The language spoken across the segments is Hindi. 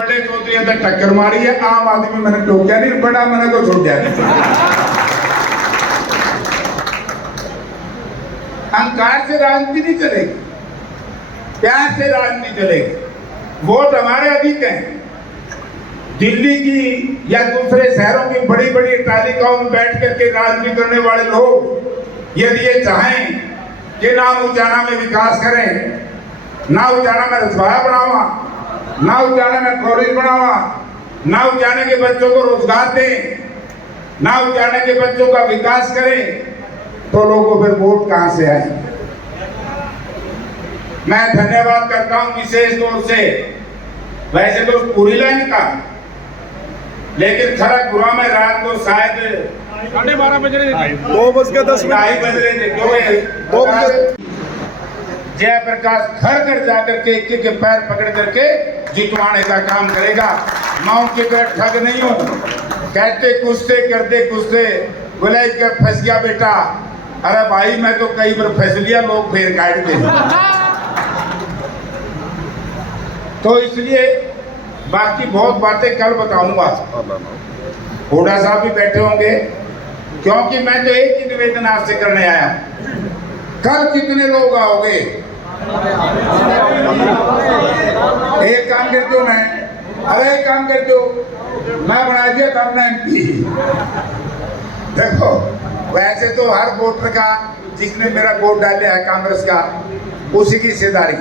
बड़े चौधरी अंदर टक्कर मारी है, आम आदमी मैंने टोकिया नहीं, बड़ा मैंने को छोड़ दिया। अहंकार से राजनीति नहीं चलेगी, प्यार से राजनीति चलेगी। वोट हमारे अधिक हैं। दिल्ली की या दूसरे शहरों की बड़ी बड़ी तालिकाओं में बैठ करके राजनीति करने वाले लोग यदि ये चाहें कि ना उजाना में विकास करें, ना उजाना में रसवाया बनावा, ना उजाना में कॉलेज बनावा, ना उजाने के बच्चों को रोजगार दें, ना उजाने के बच्चों का विकास करें, तो लोगों को फिर वोट कहां से आए। मैं धन्यवाद करता हूं विशेष तौर से, वैसे तो पूरी लाइन का, लेकिन खड़गपुरा में रात को शायद 12:30 बज रहे थे, 2:10 बज रहे थे, 2 बजे जयप्रकाश घर घर जाकर के एक के पैर पकड़ करके जितवाने का काम करेगा। मैं उनके तरह ठग नहीं हूँ, कहते कुछ से करते कुछ से, बोले क्या फंस गया बेटा, अरे भाई मैं तो कई बार फंस लिया, लोग फेर काट दे। तो इसलिए बाकी बहुत बातें कल बताऊंगा। हुड्डा साहब भी बैठे होंगे, क्योंकि मैं तो एक ही निवेदन आपसे करने आया, कल कितने लोग आओगे? एक काम करते हो, अरे एक काम करते हो, मैं बना दिया था अपना MP। देखो वैसे तो हर वोटर का, जिसने मेरा वोट डाला है कांग्रेस का, उसी की हिस्सेदारी।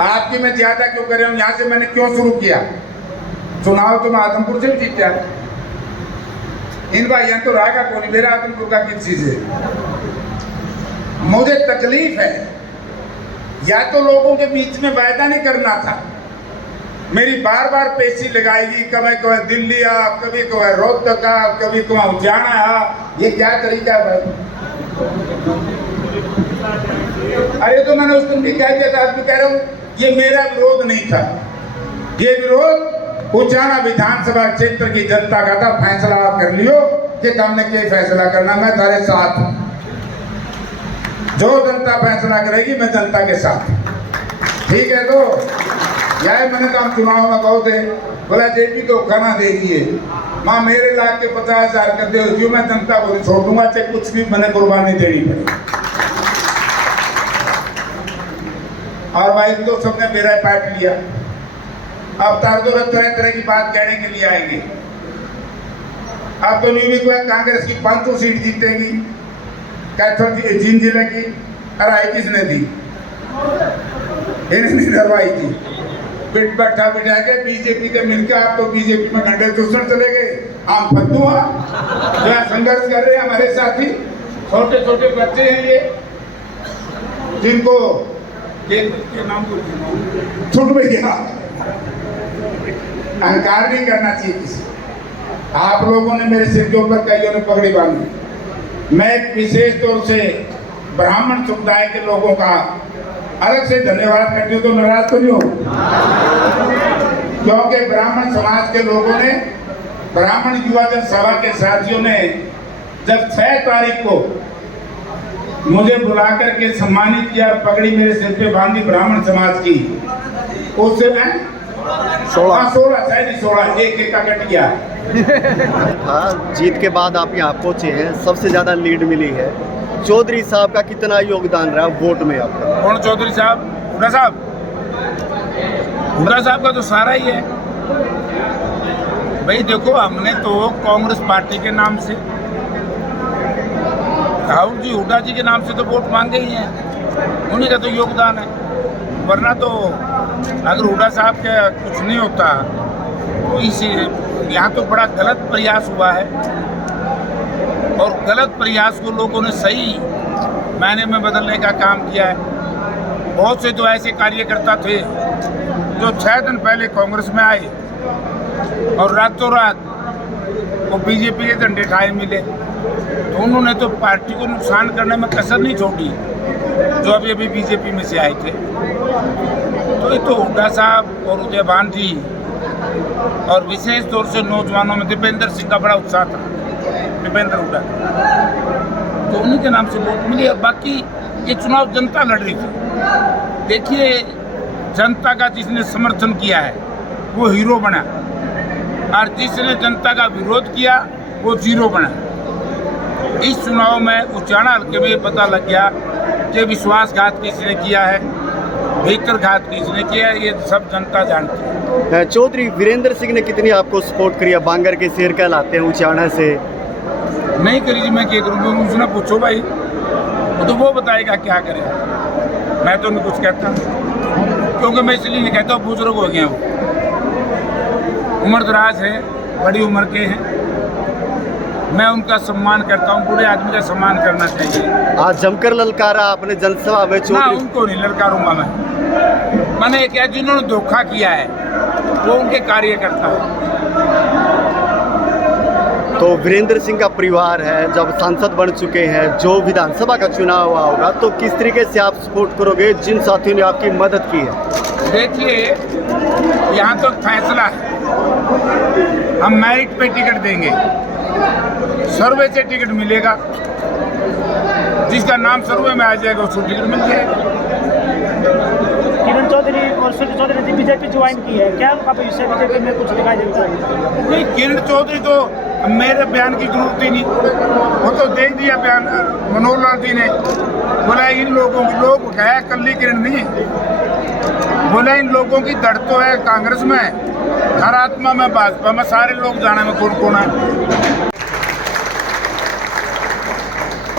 आपकी मैं ज्यादा क्यों कर रहा हूँ, यहाँ से मैंने क्यों शुरू किया? चुनाव तो मैं आदमपुर से भी जीता, इन भाइयों तो रागा कौन, मेरा आदमपुर का किसी से मुझे तकलीफ है। या तो लोगों के बीच में वायदा नहीं करना था, मेरी बार बार पेशी लगाएगी, कभी कभी दिल्ली आ, कभी कभी रोहतक आ, कभी कभी उजाना आ, ये क्या तरीका है भाई? अरे तो मैंने उस दिन भी कह दिया था, आज भी कह रहा हूँ, ये मेरा विरोध नहीं था, ये विरोध उजाना विधानसभा क्षेत्र की जनता का था। फैसला आप कर लियो कि हमने क्या फैसला करना, मैं तारे साथ हूं, जो जनता फैसला करेगी मैं जनता के साथ, ठीक है? तो यही मैंने काम चुनाव में कहो थे, बोला JP को खाना दे दिए, माँ मेरे लाख के 50,000 कर दे, क्यों मैं जनता को नहीं छोड़ दूंगा, चाहे कुछ भी मैंने कुर्बानी देनी पड़ी। और भाई तो सबने मेरा पार्ट लिया, अब तरह तरह की बात कहने के लिए आएंगे। अब तो नहीं भी कोई कांग्रेस की 500 सीट जीतेगी, कैथल जींद जिले की, अराई किसने दी? इन्हें नहीं डरवाई थी, पिट बैठा बिठा के बीजेपी के मिलकर आप तो बीजेपी में घंटे चूसण चले गए। हम फद्दू जो संघर्ष कर रहे हैं हमारे साथी, छोटे छोटे बच्चे हैं ये, जिनको के नाम छूट में गया। अहंकार नहीं करना चाहिए किसी। आप लोगों ने मेरे सिर के ऊपर कईयों ने पगड़ी बांधी। मैं विशेष तौर से ब्राह्मण समुदाय के लोगों का अलग से धन्यवाद करती हूँ, तो नाराज तो नहीं हो, क्योंकि ब्राह्मण समाज के लोगों ने, ब्राह्मण युवा जन सभा के साथियों ने जब 6 तारीख को मुझे बुला करके सम्मानित किया, पगड़ी मेरे सिर पे बांधी ब्राह्मण समाज की, उससे मैं 16 एक का कट गया। हाँ, जीत के बाद आप यहाँ पहुँचे हैं, सबसे ज़्यादा लीड मिली है। चौधरी साहब का कितना योगदान रहा वोट में आपका? कौन चौधरी साहब? हुड्डा साहब? हुड्डा साहब का तो सारा ही है भाई। देखो हमने तो कांग्रेस पार्टी के नाम से, राहुल जी हुड्डा जी के नाम से तो वोट मांगे ही हैं, उन्हीं का तो योगदान है। वरना तो अगर हुड्डा साहब का कुछ नहीं होता तो इसी यहाँ तो बड़ा गलत प्रयास हुआ है, और गलत प्रयास को लोगों ने सही मायने में बदलने का काम किया है। बहुत से तो ऐसे कार्यकर्ता थे जो 6 दिन पहले कांग्रेस में आए और रातों रात वो बीजेपी के झंडे ठाए मिले, तो उन्होंने तो पार्टी को नुकसान करने में कसर नहीं छोड़ी, जो अभी अभी बीजेपी में से आए थे। तो ये तो हुड्डा साहब और उदयभान जी, और विशेष तौर से नौजवानों में दीपेंद्र सिंह का बड़ा उत्साह था, दीपेंद्र हुड्डा, तो उन्हीं के नाम से वोट मिली। और बाकी ये चुनाव जनता लड़ रही थी। देखिए जनता का जिसने समर्थन किया है वो हीरो बना, और जिसने जनता का विरोध किया वो जीरो बना। इस चुनाव में उचाना हल्के में पता लग गया कि विश्वासघात किसने किया है, भीतरघात किसने किया है, ये सब जनता जानती है। चौधरी वीरेंद्र सिंह ने कितनी आपको सपोर्ट किया? बांगर के शेर कहलाते हैं उचाना से। नहीं करी जी, मैं क्या करूँगा, उसने पूछो भाई, तो वो बताएगा क्या करे। मैं तो नहीं कुछ कहता, क्योंकि मैं इसलिए नहीं कहता, बुजुर्ग हो गए, वो उम्र दराज है, बड़ी उम्र के हैं, मैं उनका सम्मान करता हूँ। बूढ़े आदमी का सम्मान करना चाहिए। आज जमकर ललकारा आपने जनसभा में ना, चौधरी। उनको नहीं ललकारूंगा मैंने क्या, जिन्होंने धोखा किया है वो उनके कार्यकर्ता है। तो वीरेंद्र सिंह का परिवार है, जब सांसद बन चुके हैं, जो विधानसभा का चुनाव हुआ होगा, तो किस तरीके से आप सपोर्ट करोगे जिन साथियों ने आपकी मदद की है? देखिए, यहाँ तो फैसला है, हम मेरिट पे टिकट देंगे, सर्वे से टिकट मिलेगा, जिसका नाम सर्वे में आ जाएगा उसको टिकट मिल जाएगा। किरण चौधरी और सुनील चौधरी ने बीजेपी ज्वाइन की है, क्या उनका भविष्य बीजेपी में कुछ दिखाई देता है? नहीं, किरण चौधरी तो मेरे बयान की जरूरत ही नहीं, वो तो दे दिया बयान मनोहर लाल जी ने। बोला इन लोगों की, लोग है कल्ली किरण नहीं, बोला इन लोगों की दड़ तो है कांग्रेस में, हर आत्मा में भाजपा में, सारे लोग जाने में कौन कौन है।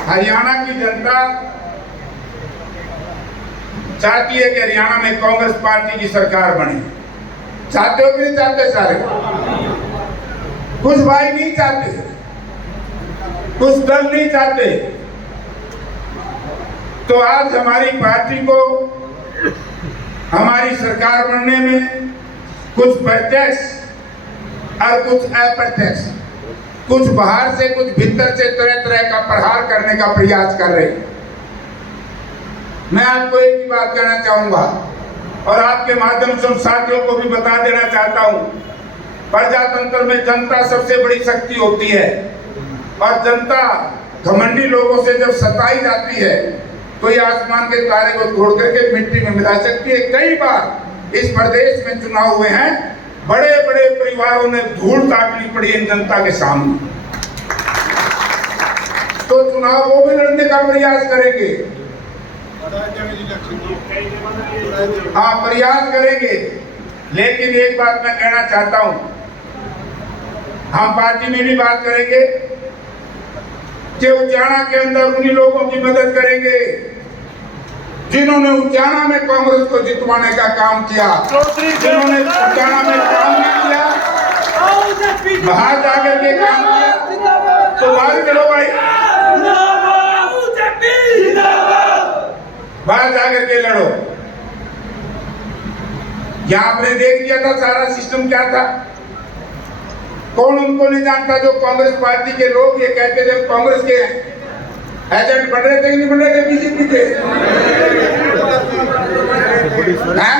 हरियाणा की जनता चाहती है कि हरियाणा में कांग्रेस पार्टी की सरकार बने। चाहते हो कि नहीं चाहते? सारे कुछ भाई नहीं चाहते, कुछ दल नहीं चाहते। तो आज हमारी पार्टी को हमारी सरकार बनने में कुछ प्रत्यक्ष और कुछ अप्रत्यक्ष, कुछ बाहर से कुछ भीतर से तरह तरह का प्रहार करने का प्रयास कर रहे हैं। मैं आपको एक ही बात कहना चाहूंगा और आपके माध्यम से साथियों को भी बता देना चाहता हूं, प्रजातंत्र में जनता सबसे बड़ी शक्ति होती है, और जनता घमंडी लोगों से जब सताई जाती है तो ये आसमान के तारे को तोड़ करके मिट्टी में मिला सकती है। कई बार इस प्रदेश में चुनाव हुए हैं, बड़े बड़े परिवारों ने धूल ताकनी पड़ी इन जनता के सामने, तो चुनाव वो भी लड़ने का प्रयास करेंगे। हाँ, प्रयास करेंगे। लेकिन एक बात मैं कहना चाहता हूं, हम पार्टी में भी बात करेंगे कि उचाना के अंदर उन्हीं लोगों की मदद करेंगे जिन्होंने उचाना में कांग्रेस को जितवाने का काम किया, जिन्होंने उचाना में काम नहीं किया, बाहर जाकर के काम किया। तो बाहर चलो भाई, बाहर जाकर के लड़ो। यहाँ आपने देख लिया था सारा सिस्टम क्या था, कौन उनको नहीं जानता। जो कांग्रेस पार्टी के लोग ये कहते थे कांग्रेस के एजेंट बन रहे थे कि नहीं बन रहे थे बीजेपी के, हैं?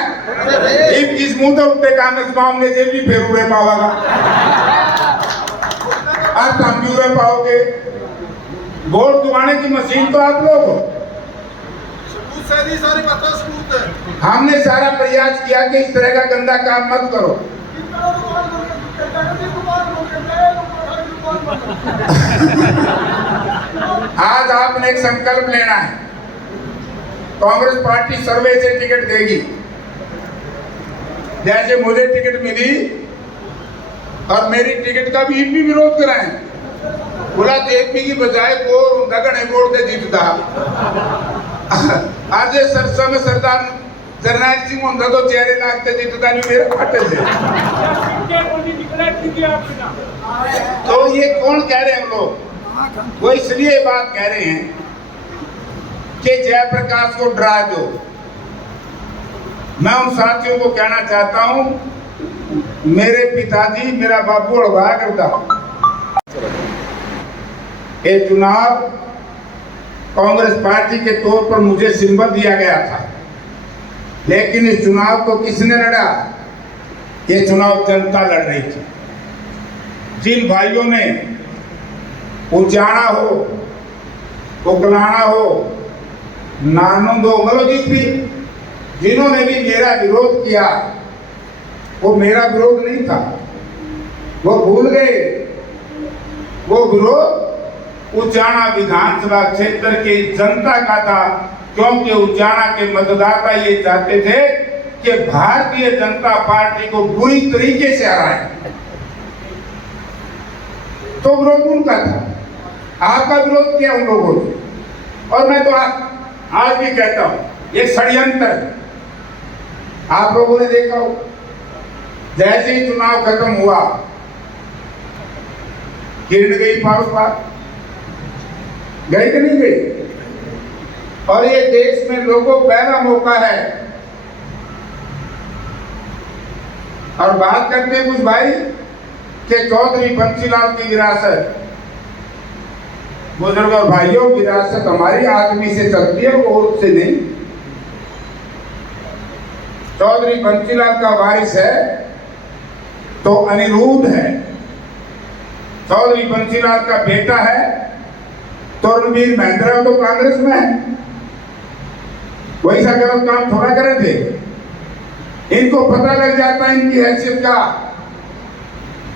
इस मुंह तो उठते कांग्रेस मामले से भी फिर उड़े पाओगा, आज हम भी उड़े पाओगे। वोट दिवाने की मशीन तो आप लोग हो। हमने सारा प्रयास किया कि इस तरह का गंदा काम मत करो। आज आपने एक संकल्प लेना है, कांग्रेस पार्टी सर्वे से टिकट देगी। जैसे मुझे टिकट मिली और मेरी टिकट का भी इनकी विरोध कराएं, बोला जेपी की बजाय को दगने वोट दे जीतता। आज सरसा में सरदार जरनैल सिंह होता तो चेहरे लागते जीतता नहीं मेरे फटे से। तो ये कौन कह रहे हैं हम लोग? वो इसलिए बात कह रहे हैं कि जयप्रकाश को डरा दो। मैं उन साथियों को कहना चाहता हूं, मेरे पिताजी मेरा बापू अड़वाया करता, ये चुनाव कांग्रेस पार्टी के तौर पर मुझे सिंबल दिया गया था, लेकिन इस चुनाव को किसने लड़ा? ये चुनाव जनता लड़ रही थी। जिन भाइयों ने उचाना हो, उकलाना हो, नानंद हो, मलोजीत भी, जिन्होंने भी मेरा विरोध किया, वो मेरा विरोध नहीं था, वो भूल गए। वो विरोध उचाना विधानसभा क्षेत्र की जनता का था, क्योंकि उचाना के मतदाता ये चाहते थे कि भारतीय जनता पार्टी को बुरी तरीके से हराए, तो विरोध उनका था। आपका विरोध किया उन लोगों ने। और मैं तो आज भी कहता हूं, ये षड्यंत्र है। आप लोगों ने देखा हो, जैसे ही चुनाव खत्म हुआ, किरण गई पास पास, गई कि नहीं गई? और ये देश में लोगों को पहला मौका है। और बात करते हैं कुछ भाई कि चौधरी बंसीलाल की विरासत, बुजुर्ग और भाइयों, विरासत हमारी आदमी से चलती है, वो उससे नहीं। चौधरी बंसीलाल का वारिस है तो अनिरुद्ध है, चौधरी बंसीलाल का बेटा है तो रणवीर महेंद्र, तो कांग्रेस में है। वैसा गलत काम थोड़ा करे थे। इनको पता लग जाता है इनकी हैसियत का।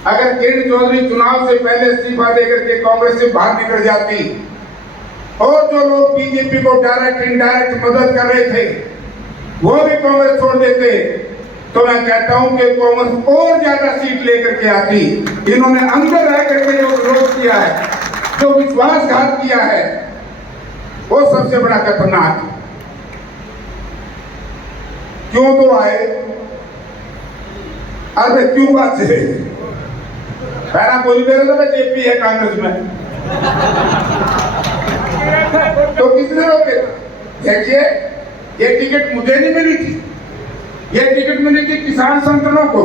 अगर किरण चौधरी चुनाव से पहले इस्तीफा देकर के कांग्रेस से बाहर निकल जाती, और जो लोग बीजेपी को डायरेक्ट इनडायरेक्ट मदद कर रहे थे वो भी कांग्रेस छोड़ देते, तो मैं कहता हूं कि कांग्रेस और ज्यादा सीट लेकर के आती। इन्होंने अंदर रह करके जो विरोध किया है, जो विश्वासघात किया है, वो सबसे बड़ा खतरनाक है। क्यों तो आए? अरे क्यों बात है? पहला कोई मेरे तो जेपी है कांग्रेस में, तो किसने रोके? देखिए, ये टिकट मुझे नहीं मिली थी, ये टिकट मिली थी किसान संगठनों को,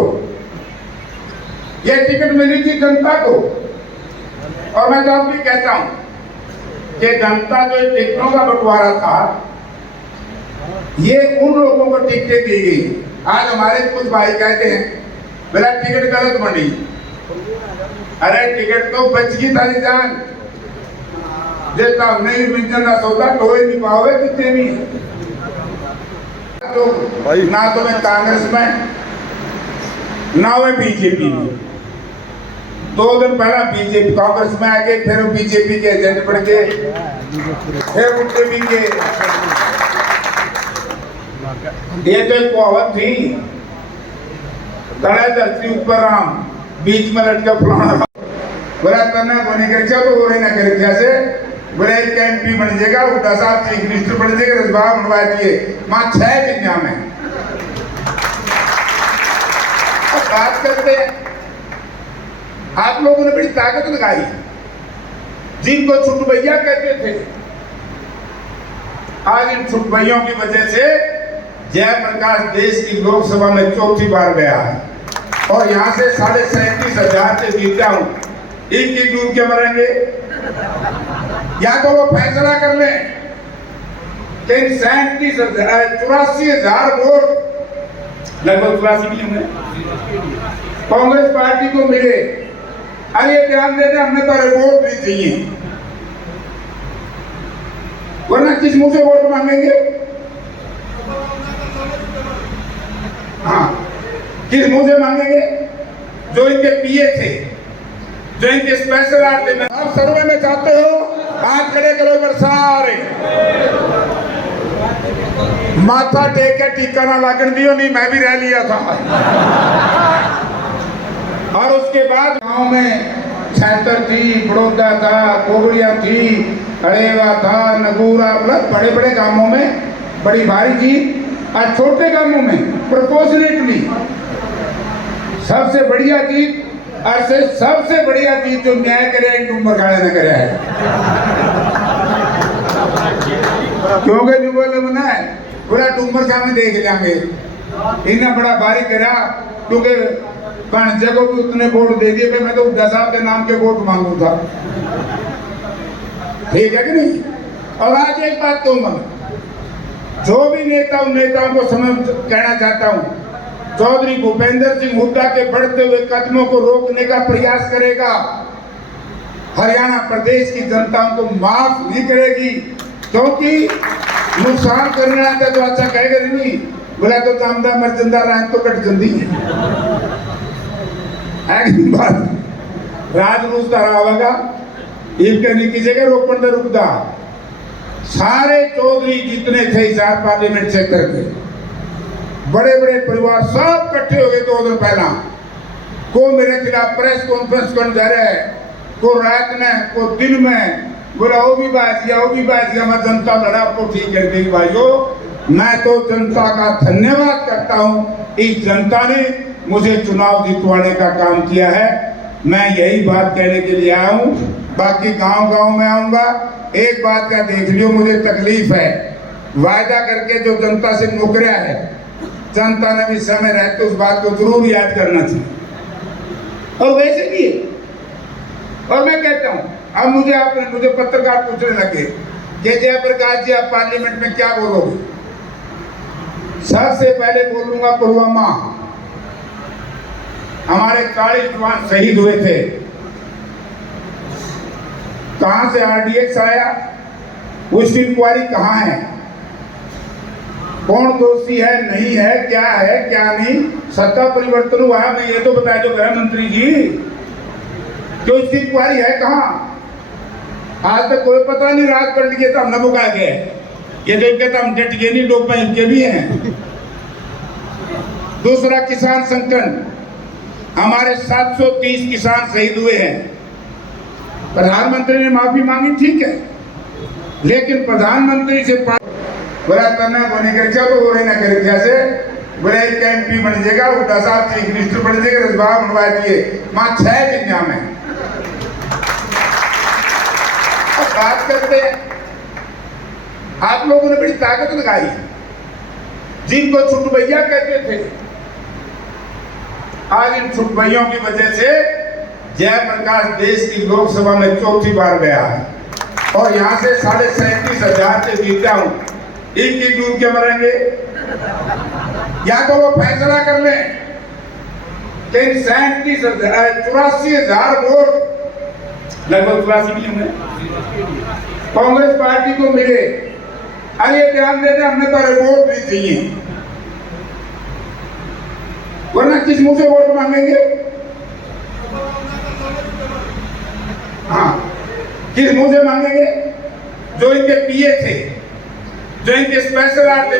ये टिकट मिली थी जनता को। और मैं तो अब भी कहता हूं कि जनता जो टिकटों का बंटवारा था, ये उन लोगों को टिकटें दी गई। आज हमारे कुछ भाई कहते हैं मेरा टिकट गलत बनी। अरे टिकट तो बच गई थारी जान, देता नहीं मिलना सौदा तो ही नहीं पाओगे कितने भी। तो ना तो मैं कांग्रेस में, ना मैं बीजेपी में। 2 दिन पहला बीजेपी कांग्रेस में आ गए, फिर बीजेपी के एजेंट बन गए, फिर उनके भी के। ये तो एक कहावत थी, तड़े धरती ऊपर राम, बीच में लटका फलाना। बोला करना बोने कर तो बोले ना कर जैसे बोले एक एमपी बन जाएगा, उल्टा साहब चीफ मिनिस्टर बन जाएगा, रजबा बनवा दिए मां 6 दुनिया में। बात करते हैं, आप लोगों ने बड़ी ताकत लगाई, जिनको छुटभैया कहते थे, आज इन छुटभैयों की वजह से जयप्रकाश देश की लोकसभा में 4थी बार गया है, और यहाँ से 37,500 से जीता हूं। इनकी दूर के मरेंगे, या तो वो फैसला कर ले कि 84,000 वोट, लगभग 84 भी होंगे, कांग्रेस पार्टी को मिले। अरे ध्यान देते, हमने तो वोट नहीं चाहिए, वरना किस मुंह से वोट मांगेंगे? हाँ, किस मुंह से मांगेंगे? जो इनके पीए थे, जो इनके स्पेशल आते हैं। आप सर्वे में चाहते हो, हाथ खड़े करो इधर सारे, माथा टेक के टीका ना लागन दियो, नहीं मैं भी रह लिया था। और उसके बाद गांव में छैतर थी, बड़ौदा था, कोबड़िया थी, हड़ेवा था, नगूरा, मतलब बड़े बड़े गांवों में बड़ी भारी जीत, और छोटे गांवों में प्रोपोर्शनेटली सबसे बढ़िया जीत। और सबसे बढ़िया जीत जो न्याय करे डूमर खाने ने करे है, क्योंकि जो बोले मना है पूरा डूमर खाने देख लेंगे। इन्हें बड़ा भारी करा, क्योंकि भांजे को भी उतने वोट दे दिए, मैं तो हुड्डा साहब के नाम के वोट मांगू था, ठीक है कि नहीं? और आज एक बात तो मैं जो भी नेताओं को समझ कहना चाहता हूं, चौधरी भूपेंद्र सिंह हुड्डा के बढ़ते हुए कदमों को रोकने का प्रयास करेगा। हरियाणा प्रदेश की जनता को माफ नहीं करेगी, क्योंकि नुकसान करना आता तो अच्छा कहेगा नहीं, बोला तो जामदा मरजंदा रैंक तो कट जल्दी है कि बात राज रूस का रावगा एक कहने की जगह रोपण दे रुकदा सारे चौधरी जितने थे हिसार पार्लियामेंट क्षेत्र के बड़े बड़े परिवार सब इकट्ठे हो गए 2 दिन पहला को मेरे खिलाफ प्रेस कॉन्फ्रेंस कर जा रहे हैं को रात में को दिन में बोला वो भी बात किया मैं जनता लड़ा को ठीक कर दी भाइयों मैं तो जनता का धन्यवाद करता हूं इस जनता ने मुझे चुनाव जितवाने का काम किया है मैं यही बात कहने के लिए आया हूं बाकी गांव में आऊंगा एक बात का देख लियो मुझे तकलीफ है वायदा करके जो जनता से मुकरा है जनता ने भी समय रहते उस बात को जरूर याद करना चाहिए और वैसे भी है और मैं कहता हूं अब मुझे पत्रकार पूछने लगे कि जयप्रकाश जी आप पार्लियामेंट में क्या बोलोगे सबसे पहले बोलूंगा पुलवामा हमारे 40 जवान शहीद हुए थे कहां से आरडीएक्स आया उसकी इंक्वायरी कहां है कौन दोषी है क्या नहीं सत्ता परिवर्तन हुआ है मैं ये तो बताया जो गृह मंत्री जी कि उसकी इंक्वायरी है कहां आज तक कोई पता नहीं रात पलट गया तो हमने बुका गए ये जो कहता हम डट गए नहीं लोग इनके भी हैं दूसरा किसान संकट हमारे 730 किसान शहीद हुए हैं प्रधानमंत्री ने माफी मांगी ठीक है लेकिन प्रधानमंत्री से बोला तन्ना बने कर क्या तो हो रही ना करे जैसे बोले एक एमपी बन जाएगा हुड्डा साहब चीफ मिनिस्टर बन जाएगा रजबा बनवा दिए मां 6 दिन में बात करते हैं आप लोगों ने बड़ी ताकत लगाई जिनको छुटभैया कहते थे आज इन छुटभैयों की वजह से जयप्रकाश देश की लोकसभा में 4थी बार गया है और यहां से 37,500 से जीता हूं एक डूब के मरेंगे या तो वो फैसला कर ले कि 84,000 वोट लगभग 84 भी होंगे कांग्रेस पार्टी को मिले अरे ध्यान देते हमने तो रिपोर्ट नहीं चाहिए वरना किस मुंह से वोट मांगेंगे हाँ किस मुंह से मांगेंगे जो इनके पीए थे जो इनके स्पेशल आते